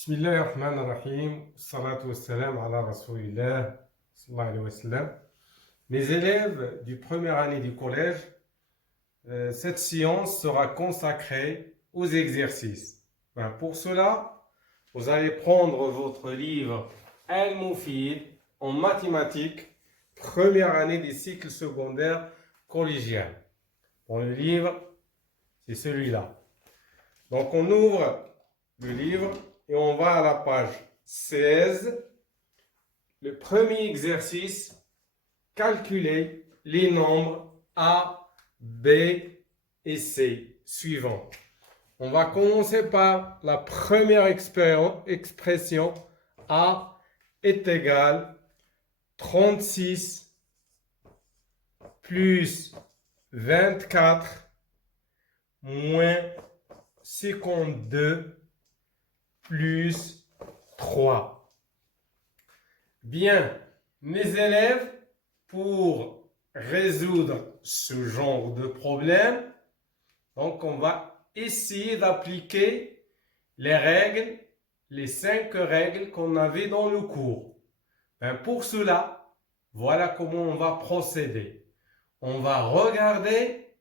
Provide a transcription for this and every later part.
Bismillahirrahmanirrahim. Salatu wassalam ala Rasulillah. Sallallahu alayhi wa sallam. Mes élèves du première année du collège, cette séance sera consacrée aux exercices. Pour cela, vous allez prendre votre livre Al-Mufid en mathématiques, première année des cycles secondaires collégiales. Le livre, c'est celui-là. Donc on ouvre le livre et on va à la page 16. Le premier exercice, calculer les nombres A, B et C suivants. On va commencer par la première expression. A est égal 36 plus 24 moins 52 plus 3. Bien, mes élèves, pour résoudre ce genre de problème, donc on va essayer d'appliquer les règles, les 5 règles qu'on avait dans le cours. Pour cela, voilà comment on va procéder. On va regarder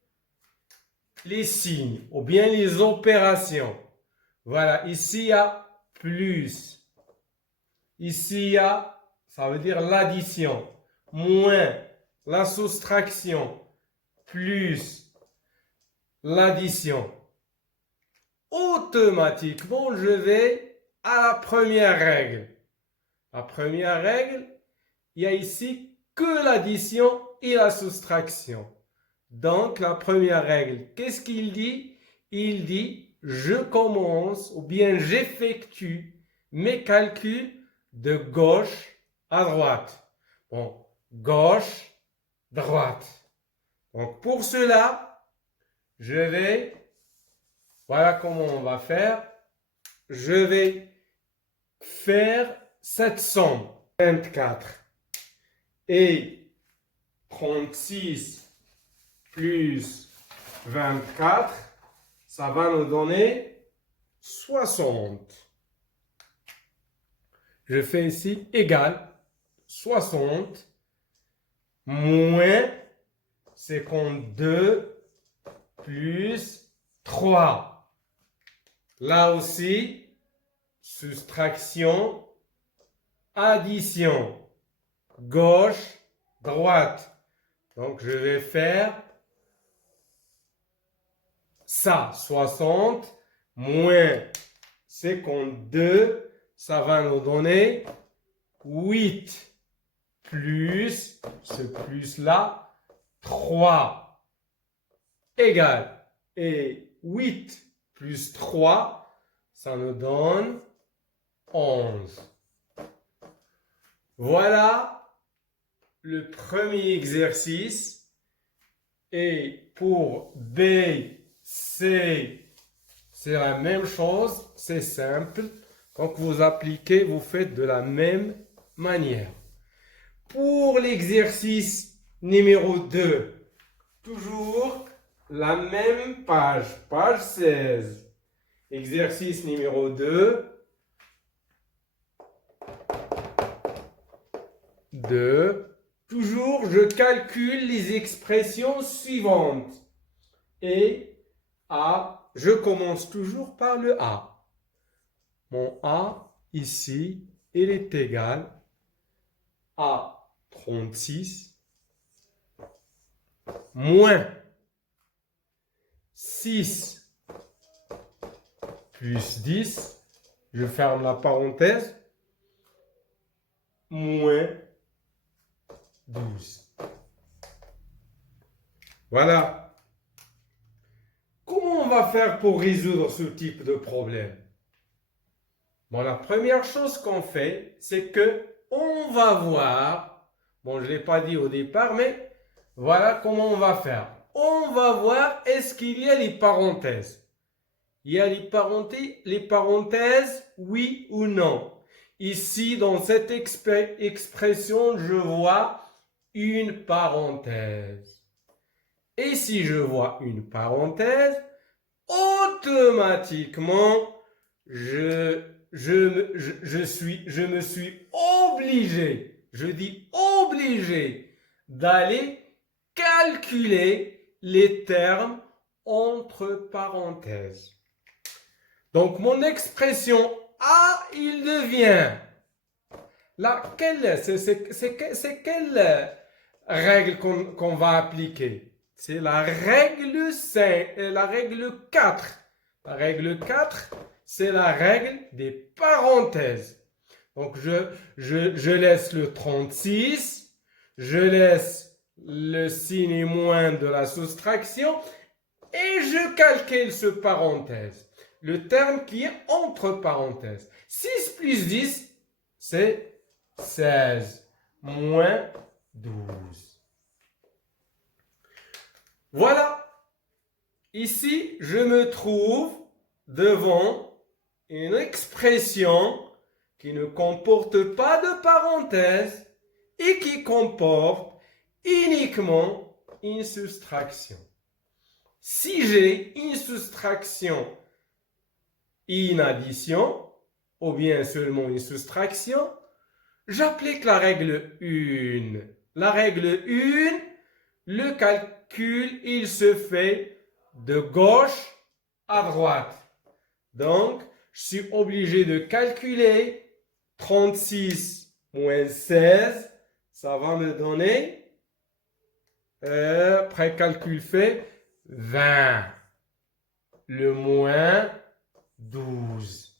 les signes ou bien les opérations. Voilà, ici il y a plus. Ici il y a, ça veut dire l'addition. Moins la soustraction. Plus l'addition. Automatiquement, je vais à la première règle. La première règle, il y a ici que l'addition et la soustraction. Donc, la première règle, qu'est-ce qu'il dit? Il dit, je commence ou bien j'effectue mes calculs de gauche à droite. Bon, gauche, droite. Donc, pour cela, je vais, voilà comment on va faire. Je vais faire cette somme. 24 et 36 plus 24, ça va nous donner 60. Je fais ici égal 60 moins 52 plus 3. Là aussi, soustraction, addition, gauche, droite. Donc, je vais faire ça, 60 moins 52, ça va nous donner 8 plus, ce plus-là, 3 égale. Et 8 plus 3, ça nous donne 11. Voilà le premier exercice. Et pour B, C, c'est la même chose, c'est simple. Donc vous appliquez, vous faites de la même manière. Pour l'exercice numéro 2, toujours la même page, page 16. Exercice numéro 2. 2. Toujours, je calcule les expressions suivantes. Et A, je commence toujours par le A. Mon A, ici, il est égal à 36 moins 6 plus 10, je ferme la parenthèse, moins 12. Voilà. Comment on va faire pour résoudre ce type de problème? Bon, la première chose qu'on fait, c'est que on va voir, bon, je ne l'ai pas dit au départ, mais voilà comment on va faire. On va voir, est-ce qu'il y a les parenthèses? Il y a les parenthèses, oui ou non. Ici, dans cette expression, je vois une parenthèse. Et si je vois une parenthèse, automatiquement, je je me suis obligé, je dis obligé, d'aller calculer les termes entre parenthèses. Donc, mon expression A, il devient. C'est quelle règle qu'on va appliquer? C'est la règle 5, la règle 4. La règle 4, c'est la règle des parenthèses. Donc, je laisse le 36, je laisse le signe moins de la soustraction et je calcule ce parenthèse. Le terme qui est entre parenthèses. 6 plus 10, c'est 16 moins 12. Voilà. Ici, je me trouve devant une expression qui ne comporte pas de parenthèse et qui comporte uniquement une soustraction. Si j'ai une soustraction et une addition, ou bien seulement une soustraction, j'applique la règle 1. La règle 1, le calcul, il se fait de gauche à droite. Donc, je suis obligé de calculer 36 moins 16. Ça va me donner, après calcul fait, 20. Le moins 12.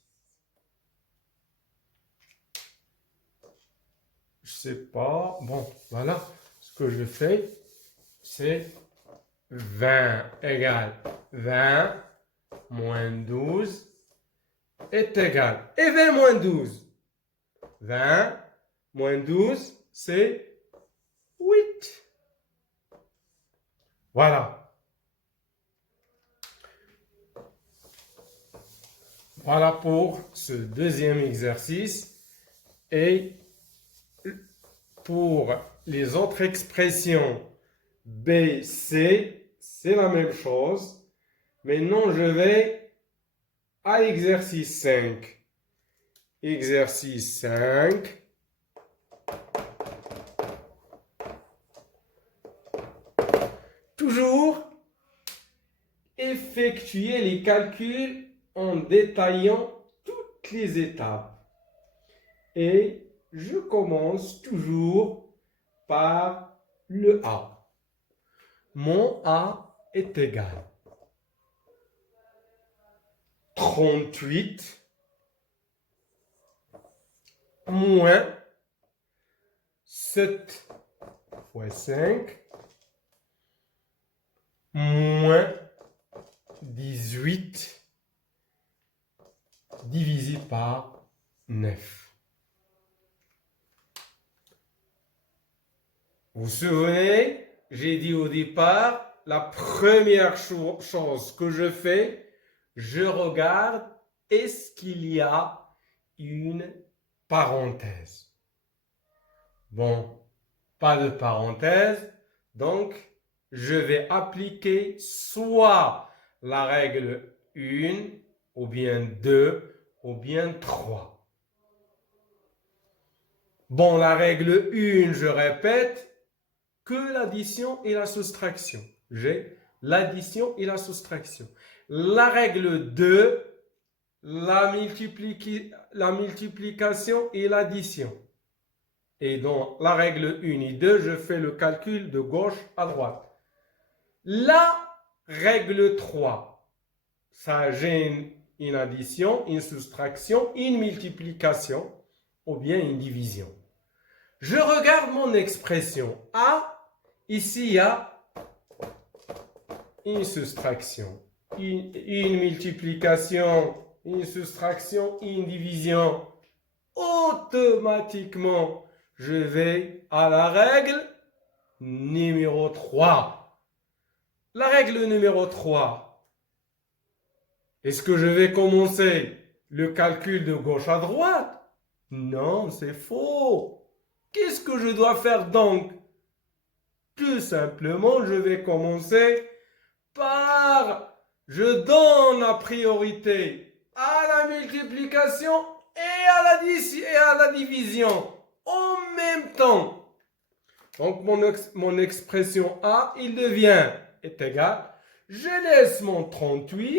Je sais pas. Bon, voilà. Ce que je fais, c'est 20 égale 20 moins 12 est égal. Et 20 moins 12. 20 moins 12, c'est 8. Voilà. Voilà pour ce deuxième exercice. Et pour les autres expressions B, C, c'est la même chose. Maintenant, je vais à l'exercice 5. Exercice 5. Toujours effectuer les calculs en détaillant toutes les étapes. Et je commence toujours par le A. Mon A est égal 38 moins 7 fois 5 moins 18 divisé par 9. Vous vous souvenez, j'ai dit au départ, la première chose que je fais, je regarde est-ce qu'il y a une parenthèse. Bon, pas de parenthèse, donc je vais appliquer soit la règle 1, ou bien 2, ou bien 3. Bon, la règle 1, je répète, que l'addition et la soustraction. J'ai l'addition et la soustraction. La règle 2, la multiplication et l'addition. Et dans la règle 1 et 2, je fais le calcul de gauche à droite. La règle 3, ça j'ai une addition, une soustraction, une multiplication ou bien une division. Je regarde mon expression A. Ici, il y a une soustraction, une multiplication, une soustraction, une division. Automatiquement, je vais à la règle numéro 3. La règle numéro 3. Est-ce que je vais commencer le calcul de gauche à droite? Non, c'est faux. Qu'est-ce que je dois faire donc? Tout simplement, je vais commencer par, je donne la priorité à la multiplication et à la division en même temps. Donc, mon expression A, est égal. Je laisse mon 38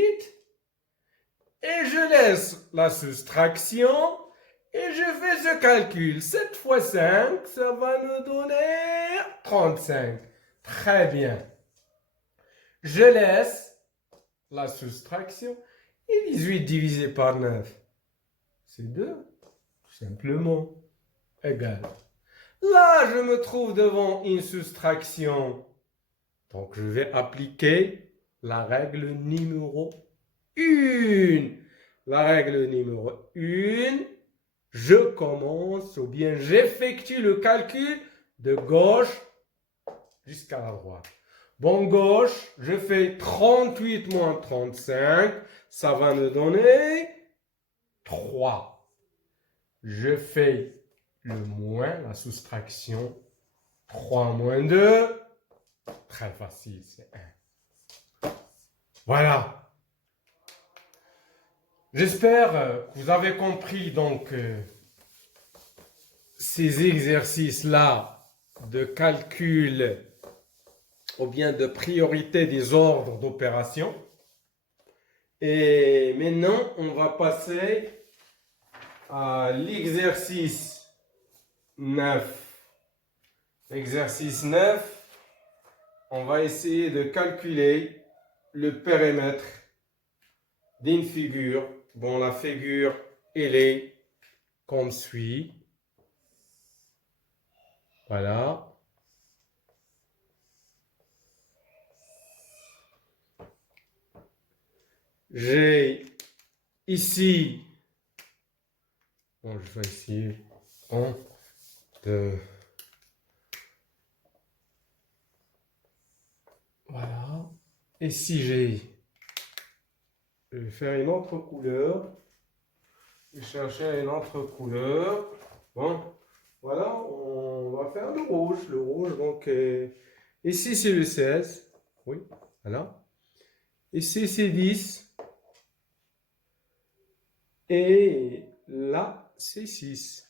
et je laisse la soustraction et je fais ce calcul. 7 fois 5, ça va nous donner 35. Très bien. Je laisse la soustraction et 18 divisé par 9, c'est 2, simplement, égal. Là, je me trouve devant une soustraction. Donc, je vais appliquer la règle numéro 1. La règle numéro 1, je commence ou bien j'effectue le calcul de gauche jusqu'à la droite. Bon, gauche, je fais 38 moins 35, ça va me donner 3. Je fais le moins, la soustraction, 3 moins 2, très facile, c'est 1. Voilà. J'espère que vous avez compris donc ces exercices-là de calcul ou bien de priorité des ordres d'opération. Et maintenant, on va passer à l'exercice 9. Exercice 9, on va essayer de calculer le périmètre d'une figure. Bon, la figure, elle est comme suit. Voilà. J'ai ici, bon, je vais essayer 1, 2, voilà. Et si je vais faire une autre couleur, je vais chercher une autre couleur, bon, voilà, on va faire le rouge, donc, ici c'est le 16, oui, voilà. Ici c'est 10. Et là, c'est 6.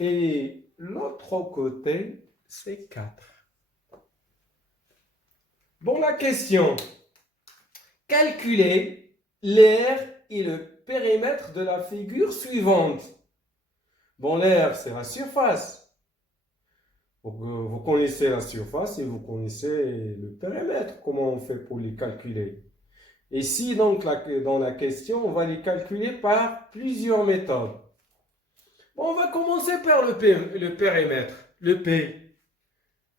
Et l'autre côté, c'est 4. Bon, la question. Calculez l'aire et le périmètre de la figure suivante. Bon, l'aire, c'est la surface. Vous connaissez la surface et vous connaissez le périmètre. Comment on fait pour les calculer? Ici, donc, dans la question, on va les calculer par plusieurs méthodes. Bon, on va commencer par le périmètre, le P.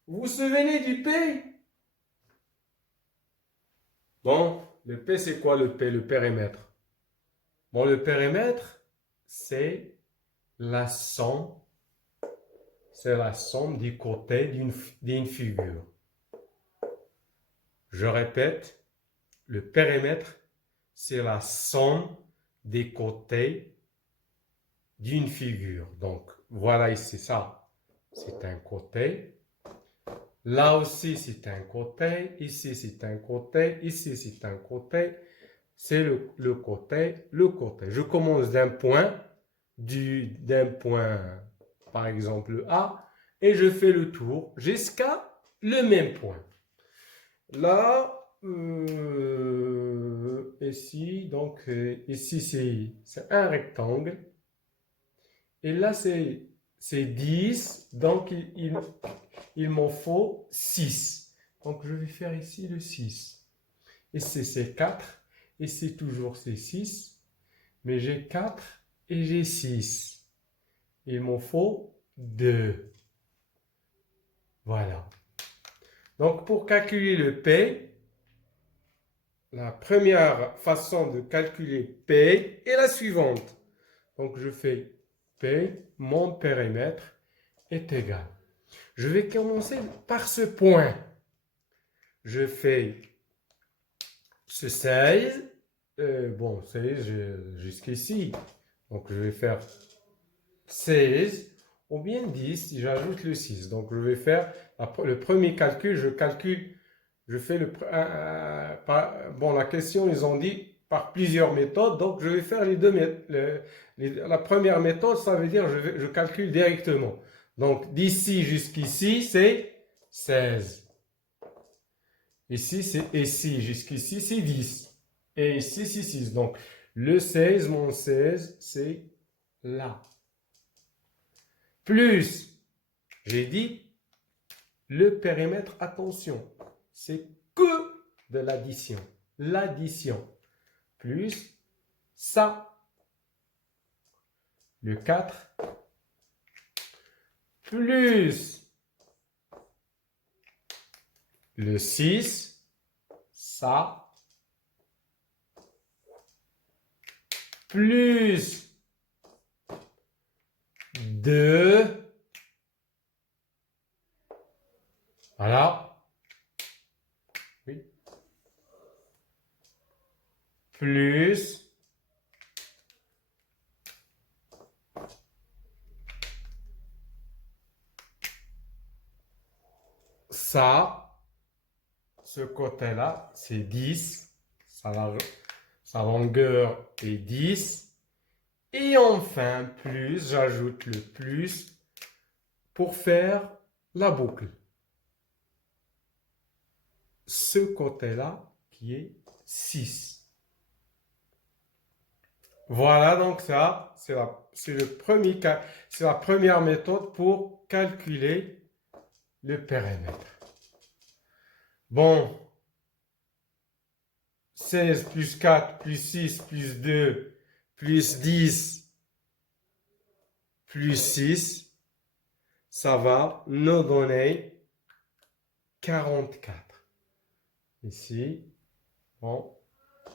Vous vous souvenez du P? Bon, le P, c'est quoi le P, le périmètre? Bon, le périmètre, c'est la somme des côtés d'une figure. Je répète, le périmètre, c'est la somme des côtés d'une figure. Donc, voilà ici, ça, c'est un côté. Là aussi, c'est un côté. Ici, c'est un côté. Ici, c'est un côté. C'est le côté. Je commence d'un point, par exemple A, et je fais le tour jusqu'à le même point. Là, ici, donc, ici, c'est un rectangle. Et là, c'est 10. Donc, il m'en faut 6. Donc, je vais faire ici le 6. Ici, c'est 4. Ici, toujours, c'est 6. Mais j'ai 4 et j'ai 6. Il m'en faut 2. Voilà. Donc, pour calculer le P, la première façon de calculer P est la suivante. Donc, je fais P, mon périmètre est égal. Je vais commencer par ce point. Je fais ce 16. Bon, 16 jusqu'ici. Donc, je vais faire 16 ou bien 10 si j'ajoute le 6. Donc, je vais faire le premier calcul. Je fais bon, la question, ils ont dit par plusieurs méthodes, donc je vais faire les deux méthodes. La première méthode, ça veut dire je calcule directement. Donc d'ici jusqu'ici, c'est 16. Ici jusqu'ici, c'est 10. Et ici, c'est 6. Donc le 16, mon 16, c'est là. Plus, j'ai dit, le périmètre, attention, c'est que de l'addition. L'addition. Plus ça. Le 4. Plus le 6. Ça. Plus 2. Voilà. Oui. Plus ça, ce côté-là, c'est 10. Sa longueur est 10. Et enfin, plus, j'ajoute le plus pour faire la boucle. Ce côté-là qui est 6. Voilà, donc ça, c'est la première méthode pour calculer le périmètre. Bon, 16 plus 4 plus 6 plus 2 plus 10 plus 6, ça va nous donner 44. Ici, bon,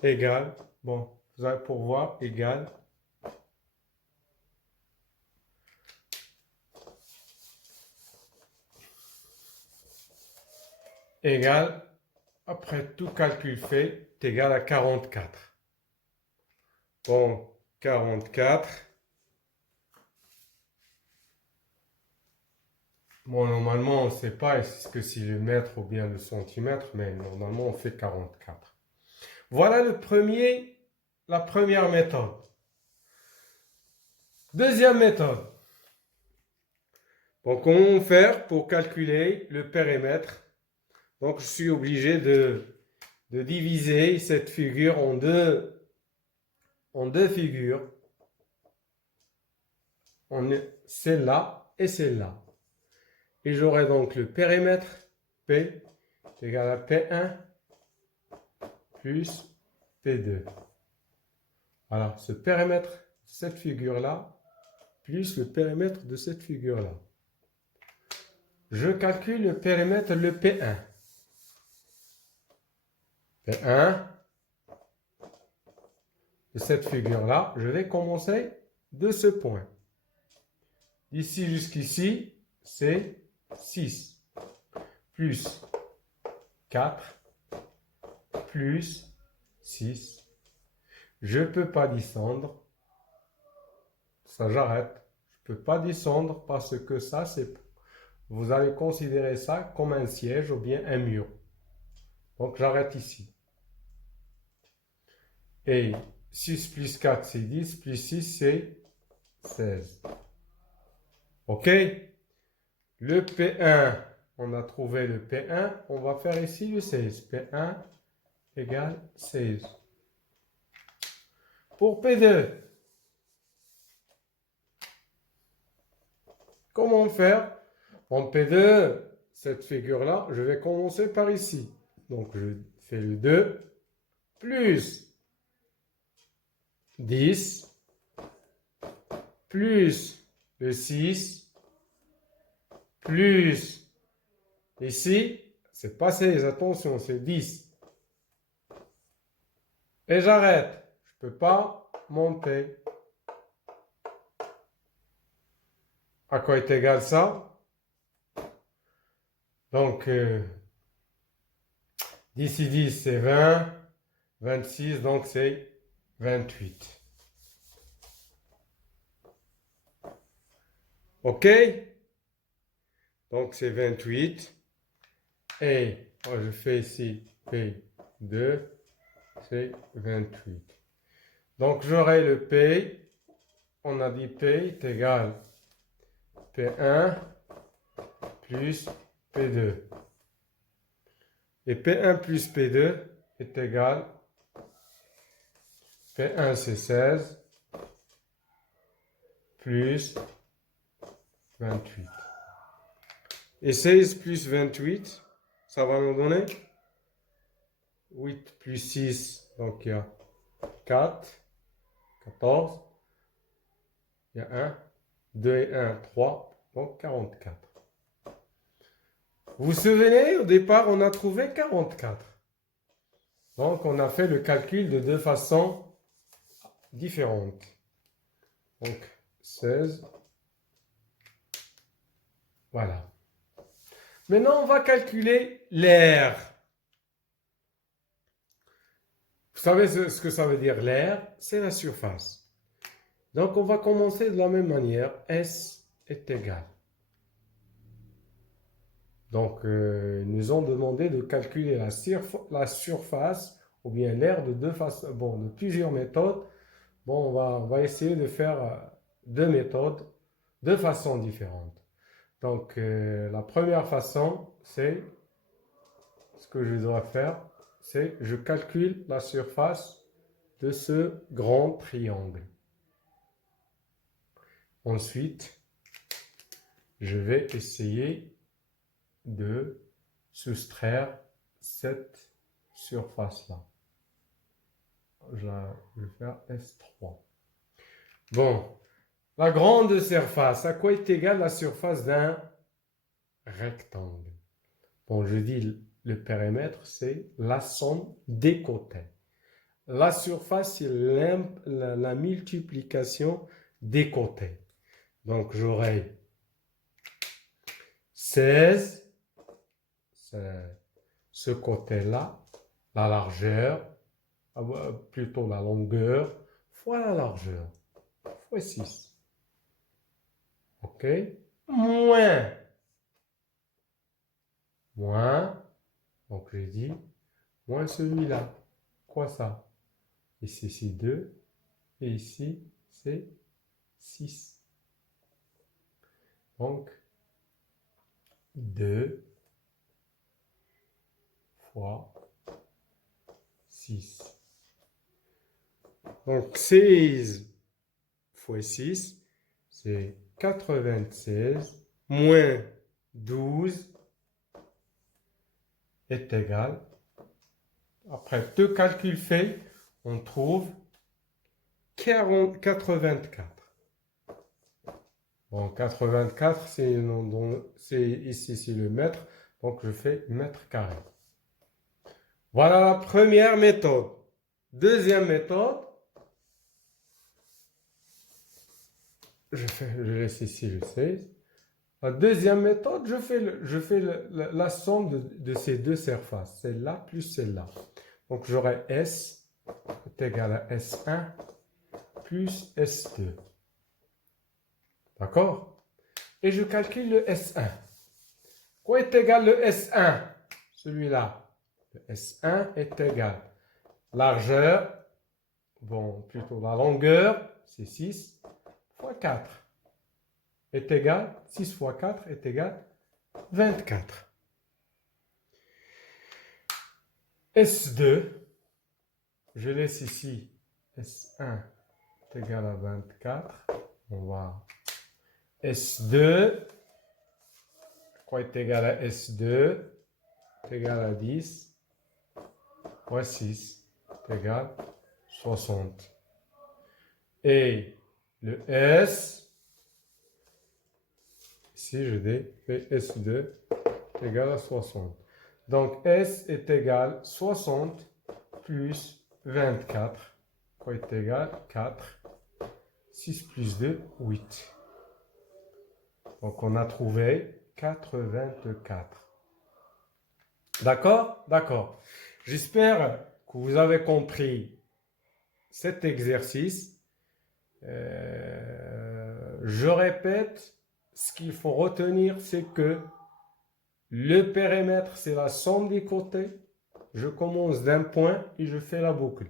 égal, bon, vous allez pour voir, égal. Égal, après tout calcul fait, est égal à 44. Bon, 44. Bon, normalement, on ne sait pas est-ce que c'est le mètre ou bien le centimètre, mais normalement, on fait 44. Voilà la première méthode. Deuxième méthode. Bon, comment faire pour calculer le périmètre? Donc, je suis obligé de diviser cette figure en deux figures. Celle-là et celle-là. Et j'aurai donc le périmètre P égal à P1 plus P2. Voilà, ce périmètre de cette figure-là plus le périmètre de cette figure-là. Je calcule le périmètre, le P1. P1 de cette figure-là, je vais commencer de ce point. D'ici jusqu'ici, c'est 6 plus 4 plus 6. Je ne peux pas descendre. Ça, j'arrête. Je ne peux pas descendre parce que ça, vous allez considérer ça comme un siège ou bien un mur. Donc, j'arrête ici. Et 6 plus 4, c'est 10. Plus 6, c'est 16. OK? Le P1, on a trouvé le P1. On va faire ici le 16. P1 égale 16. Pour P2, comment faire? En P2, cette figure-là, je vais commencer par ici. Donc, je fais le 2 plus 10 plus le 6 plus ici, c'est pas 16, attention, c'est 10. Et j'arrête. Je ne peux pas monter. À quoi est égal ça? Donc, 10 et 10, c'est 20. 26, donc c'est 28. OK? Donc, c'est 28. Et je fais ici P2 c'est 28. Donc j'aurai le P, on a dit P est égal P1 plus P2. Et P1 plus P2 est égal, P1 c'est 16, plus 28. Et 16 plus 28, ça va nous donner 8 plus 6, donc il y a 4, 14, il y a 1, 2 et 1, 3, donc 44. Vous vous souvenez, au départ, on a trouvé 44. Donc, on a fait le calcul de deux façons différentes. Donc, 16. Voilà. Maintenant, on va calculer l'air. Vous savez ce que ça veut dire l'air? C'est la surface. Donc, on va commencer de la même manière. S est égal. Donc, ils nous ont demandé de calculer la surface ou bien l'air de de plusieurs méthodes. Bon, on va essayer de faire deux méthodes de façon différente. Donc, la première façon, c'est ce que je dois faire, c'est je calcule la surface de ce grand triangle. Ensuite, je vais essayer de soustraire cette surface-là. Je vais faire S3. Bon, la grande surface, à quoi est égale la surface d'un rectangle? Bon, je dis le périmètre, c'est la somme des côtés. La surface, c'est la multiplication des côtés. Donc, j'aurai 16, ce côté-là, la largeur, plutôt la longueur, fois la largeur, fois 6. OK? Moins, donc j'ai dit, moins celui-là. Quoi ça? Ici, c'est 2, et ici, c'est 6. Donc, 2 fois 6. Donc, 16 fois 6, c'est 96 moins 12 est égal. Après deux calculs faits, on trouve 84. Bon, 84, c'est ici, c'est le mètre, donc je fais mètre carré. Voilà la première méthode. Deuxième méthode, je laisse ici le 16. La deuxième méthode, je fais la somme de ces deux surfaces, celle-là plus celle-là. Donc j'aurai S est égal à S1 plus S2. D'accord? Et je calcule le S1. Quoi est égal le S1? Celui-là. Le S1 est égal. Largeur, bon, plutôt la longueur, c'est 6 fois 4. Est égal, 6 fois 4 est égal 24. S2, je laisse ici S1 est égal à 24. On va S2, quoi est égal à S2 est égal à 10 fois 6 est égal à 60. Et le S, ici je dis S2 est égal à 60. Donc S est égal à 60 plus 24, quoi est égal à 4. 6 plus 2, 8. Donc on a trouvé 84. D'accord? D'accord. J'espère que vous avez compris cet exercice. Je répète, ce qu'il faut retenir, c'est que le périmètre, c'est la somme des côtés. je commence d'un point et je fais la boucle.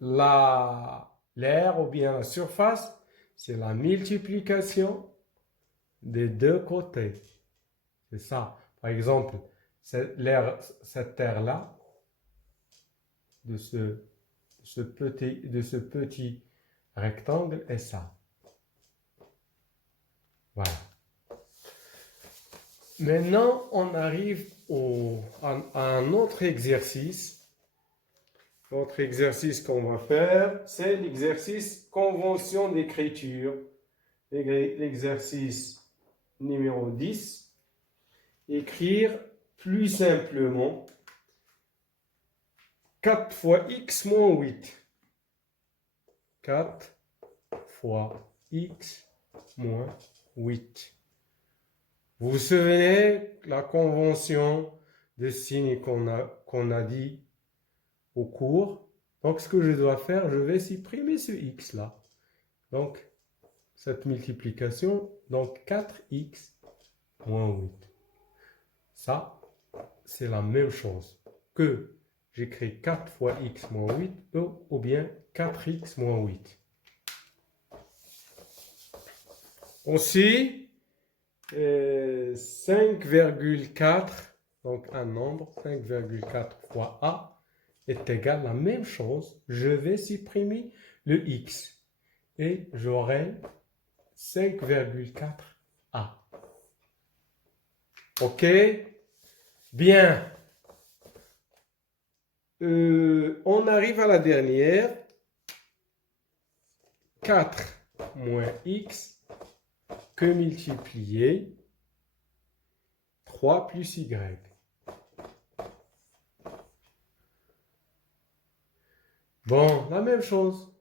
L'air ou bien la surface, c'est la multiplication des deux côtés. C'est ça. Par exemple, cette air-là, de ce petit rectangle est ça. Voilà. Maintenant, on arrive à un autre exercice. L'autre exercice qu'on va faire, c'est l'exercice convention d'écriture. L'exercice numéro 10. Écrire plus simplement 4 fois x moins 8. 4 fois x moins 8. Vous vous souvenez la convention de signes qu'on a dit au cours. Donc, ce que je dois faire, je vais supprimer ce x-là. Donc, cette multiplication, donc 4x moins 8. Ça, c'est la même chose que j'écris 4 fois x moins 8 ou bien 4x moins 8. Aussi, 5,4, donc un nombre, 5,4 fois a est égal à la même chose. Je vais supprimer le x et j'aurai 5,4a. OK? Bien. On arrive à la dernière. 4 moins x que multiplier 3 plus y. Bon, la même chose.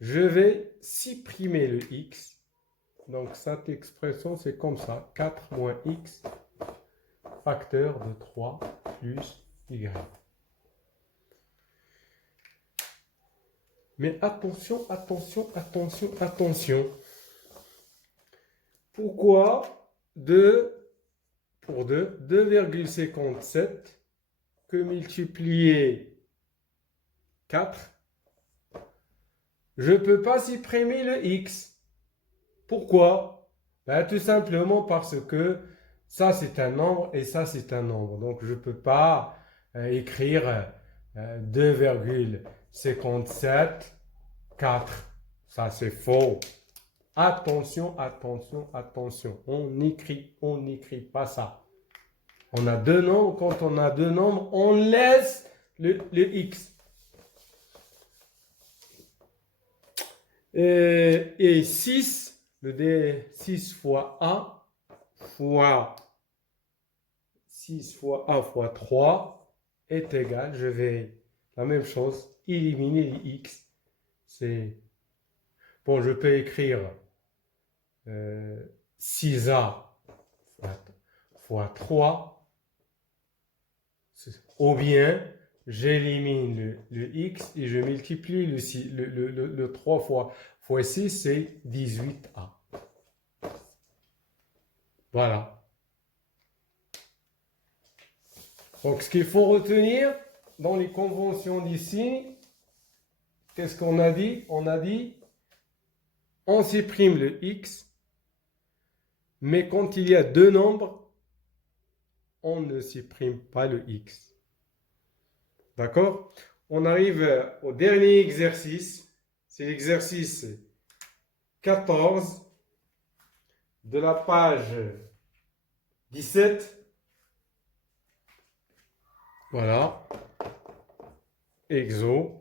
Je vais supprimer le x. Donc, cette expression, c'est comme ça. 4 moins x, facteur de 3 plus y. Mais attention, attention, attention, attention. Pourquoi 2,57 que multiplier 4, je ne peux pas supprimer le x. Pourquoi? Ben, tout simplement parce que ça c'est un nombre et ça c'est un nombre. Donc je ne peux pas écrire 2,57, 4. Ça c'est faux. Attention, attention, attention. On n'écrit pas ça. On a deux nombres. Quand on a deux nombres, on laisse le x. Et 6, le D, 6 fois A fois 6 fois A fois 3 est égal. Je vais, la même chose, éliminer les x. C'est, bon, je peux écrire 6A fois 3, ou bien j'élimine le x et je multiplie le 3 fois 6, c'est 18a. Voilà. Donc, ce qu'il faut retenir dans les conventions d'ici, qu'est-ce qu'on a dit? On a dit, on supprime le x, mais quand il y a deux nombres, on ne supprime pas le x. D'accord? On arrive au dernier exercice. C'est l'exercice 14 de la page 17. Voilà. Exo.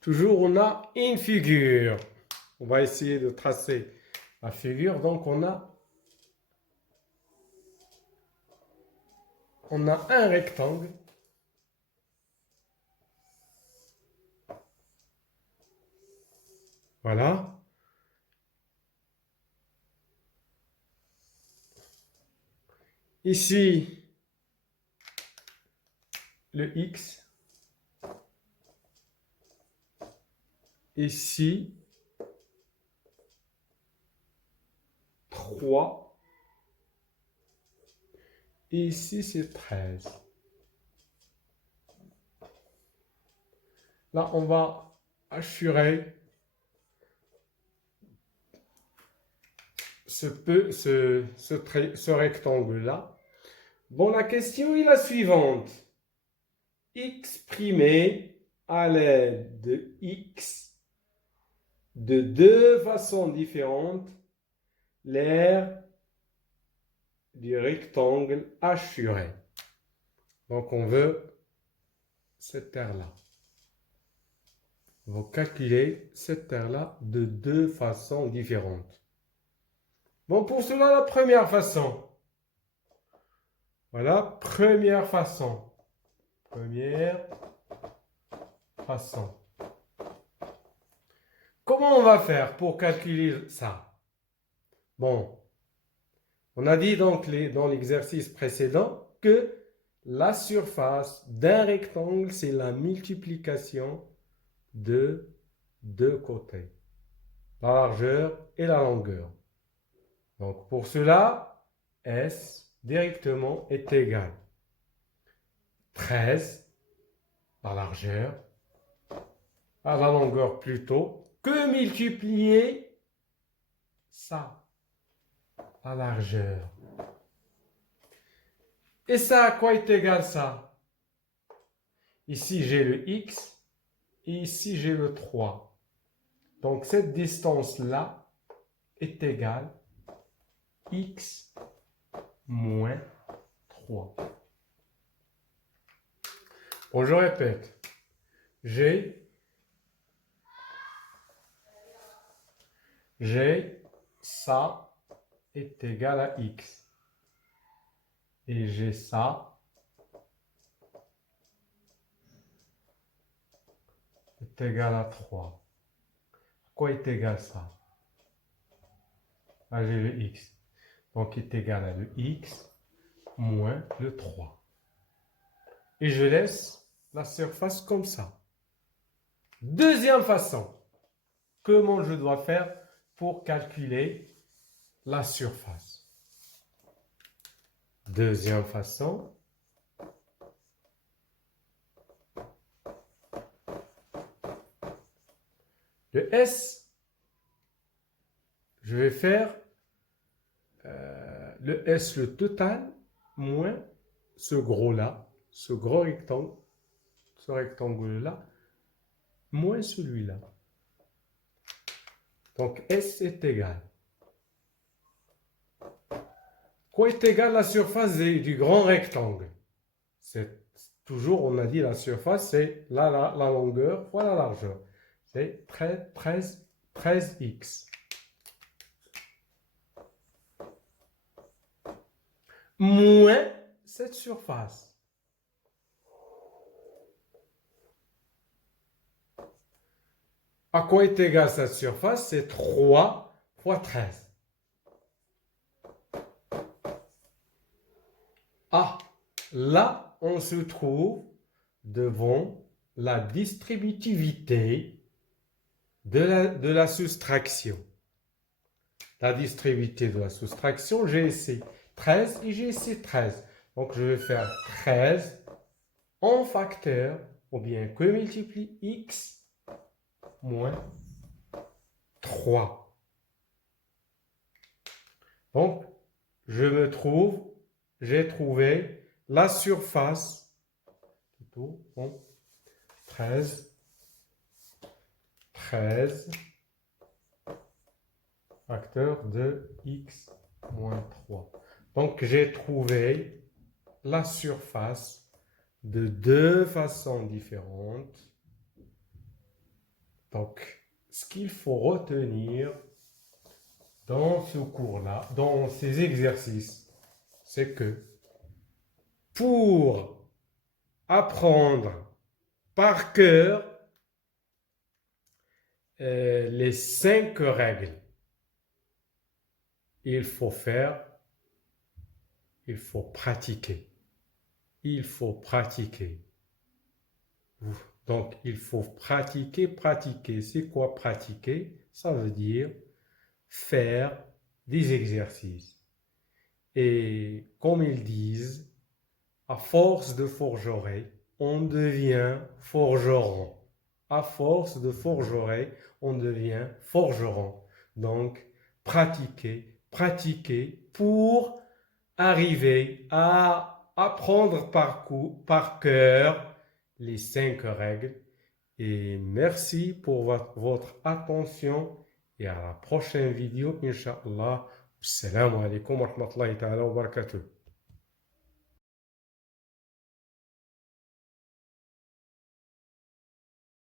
Toujours, on a une figure. On va essayer de tracer la figure. Donc, on a un rectangle. Voilà. Ici, le x. Ici, 3. Et ici, c'est 13. Là, on va assurer ce rectangle-là. Bon, la question est la suivante. Exprimer à l'aide de x de deux façons différentes l'aire du rectangle assuré. Donc, on veut cette aire-là. On va calculer cette aire-là de deux façons différentes. Bon, pour cela, la première façon. Voilà, première façon. Première façon. Comment on va faire pour calculer ça? Bon, on a dit donc dans l'exercice précédent que la surface d'un rectangle, c'est la multiplication de deux côtés, la largeur et la longueur. Donc pour cela, S directement est égal 13, la largeur, à la longueur plutôt, que multiplier ça, la largeur. Et ça, à quoi est égal ça? Ici, j'ai le x, et ici, j'ai le 3. Donc, cette distance-là est égale x moins 3. Bon, je répète. J'ai ça est égal à x. Et j'ai ça est égal à 3. À quoi est égal ça? Là, j'ai le x. Donc, est égal à le x moins le 3. Et je laisse la surface comme ça. Deuxième façon. Comment je dois faire pour calculer la surface? Deuxième façon. Le S, je vais faire le S, le total, moins ce gros-là, ce gros rectangle, ce rectangle-là, moins celui-là. Donc S est égal. Quoi est égal à la surface du grand rectangle? C'est toujours, on a dit la surface, c'est la longueur fois la largeur. C'est 13x. Moins cette surface. À quoi est égale cette surface? C'est 3 fois 13. Ah, là, on se trouve devant la distributivité de la soustraction. La distributivité de la soustraction, j'ai ici 13 et j'ai ici 13. Donc, je vais faire 13 en facteur, ou bien que multiplie x moins 3. Donc, j'ai trouvé la surface, plutôt, bon, 13, facteur de x moins 3. Donc, j'ai trouvé la surface de deux façons différentes. Donc, ce qu'il faut retenir dans ce cours-là, dans ces exercices, c'est que pour apprendre par cœur les 5 règles, il faut pratiquer. Il faut pratiquer. Donc, il faut pratiquer, pratiquer. C'est quoi pratiquer? Ça veut dire faire des exercices. Et comme ils disent, à force de forgerer, on devient forgeron. À force de forgerer, on devient forgeron. Donc, pratiquer, pratiquer pour arriver à apprendre par cœur les 5 règles. Et merci pour votre attention et à la prochaine vidéo, Inch'Allah. Assalamu alaikum wa rahmatullahi ta'ala wa barakatuh.